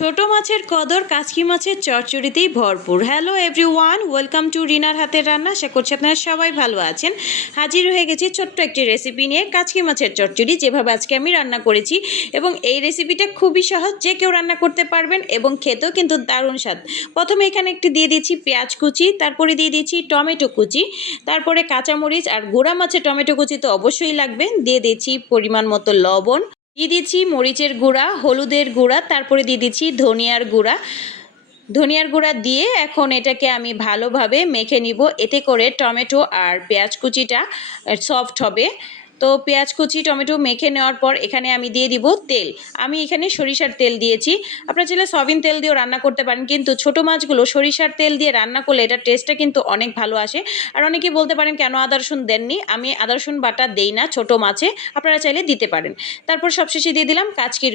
ছোট মাছের কদর কাচকি মাছের চচ্চড়িতেই ভরপুর। হ্যালো এভরিওয়ান, ওয়েলকাম টু রিনার হাতের রান্না। আশা করছি আপনারা সবাই ভালো আছেন। হাজির হয়ে গেছি ছোট্ট একটি রেসিপি নিয়ে, কাচকি মাছের চচ্চড়ি, যেভাবে আজকে আমি রান্না করেছি। এবং এই রেসিপিটা খুবই সহজ, যে কেউ রান্না করতে পারবেন এবং খেতেও কিন্তু দারুণ স্বাদ। প্রথমে এখানে একটি দিয়ে দিচ্ছি পেঁয়াজ কুচি, তারপরে দিয়ে দিচ্ছি টমেটো কুচি, তারপরে কাঁচামরিচ আর গুঁড়া মাছের টমেটো কুচি তো অবশ্যই লাগবে। দিয়ে দিচ্ছি পরিমাণ মতো লবণ, দিয়ে দিচ্ছি মরিচের গুঁড়া, হলুদের গুঁড়া, তারপরে দিয়ে দিচ্ছি ধনিয়ার গুঁড়া দিয়ে এখন এটাকে আমি ভালোভাবে মেখে নিব। এতে করে টমেটো আর পেঁয়াজ কুচিটা সফট হবে। তো পেঁয়াজ কুচি টমেটো মেখে নেওয়ার পর এখানে আমি দিয়ে দিব তেল। আমি এখানে সরিষার তেল দিয়েছি। আপনারা চাইলে সয়াবিন তেল দিয়েও রান্না করতে পারেন, কিন্তু ছোটো মাছগুলো সরিষার তেল দিয়ে রান্না করলে এটার টেস্টটা কিন্তু অনেক ভালো আসে। আর অনেকেই বলতে পারেন কেন আদা রসুন দেননি। আমি আদা রসুন বাটা দেই না ছোটো মাছে, আপনারা চাইলে দিতে পারেন। তারপর সবশেষে দিয়ে দিলাম কাচকির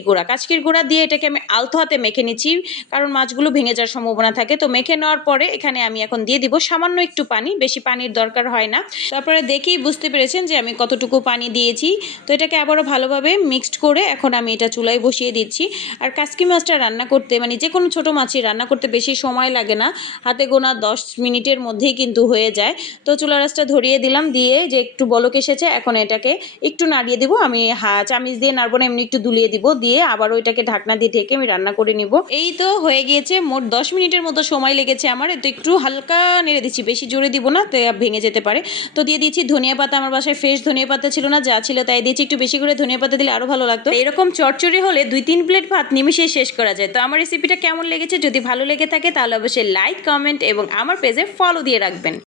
গুঁড়া দিয়ে এটাকে আমি আলতো হাতে মেখে নিচ্ছি, কারণ মাছগুলো ভেঙে যাওয়ার সম্ভাবনা থাকে। তো মেখে নেওয়ার পরে এখানে আমি এখন দিয়ে দিব সামান্য একটু পানি, বেশি পানির দরকার হয় না। তারপরে দেখেই বুঝতে পেরেছেন যে আমি কতটুকু পানি দিয়েছি। তো এটাকে আবারও ভালোভাবে মিক্সড করে এখন আমি এটা চুলায় বসিয়ে দিচ্ছি। আর কাচকি মাছটা রান্না করতে, মানে যে কোনো ছোটো মাছই রান্না করতে বেশি সময় লাগে না, হাতে গোনা 10 মিনিটের মধ্যেই কিন্তু হয়ে যায়। তো চুলা রাসটা ধরিয়ে দিলাম, দিয়ে যে একটু বলক এসেছে, এখন এটাকে একটু নাড়িয়ে দিব। আমি চামিচ দিয়ে নাড়বো না, এমনি একটু দুলিয়ে দিব, দিয়ে আবারও এটাকে ঢাকনা দিয়ে ঢেকে আমি রান্না করে নিব। এই তো হয়ে গিয়েছে, মোট 10 মিনিটের মতো সময় লেগেছে আমার। তো একটু হালকা নেড়ে দিচ্ছি, বেশি জোরে দিব না, তো ভেঙে যেতে পারে। তো দিয়ে দিচ্ছি ধনিয়া পাতা। আমার বাসায় ফ্রেশ ধনিয়া পাতা ছিল না, যা ছিল তাই দিয়েছি। একটু বেশি করে ধনিয়া পাতা দিলে আরও ভালো লাগতো। এরকম চচ্চড়ি হলে 2-3 প্লেট ভাত নিমিশেই শেষ করা যায়। তো আমার রেসিপিটা কেমন লেগেছে, যদি ভালো লেগে থাকে তাহলে অবশ্যই লাইক, কমেন্ট এবং আমার পেজে ফলো দিয়ে রাখবেন।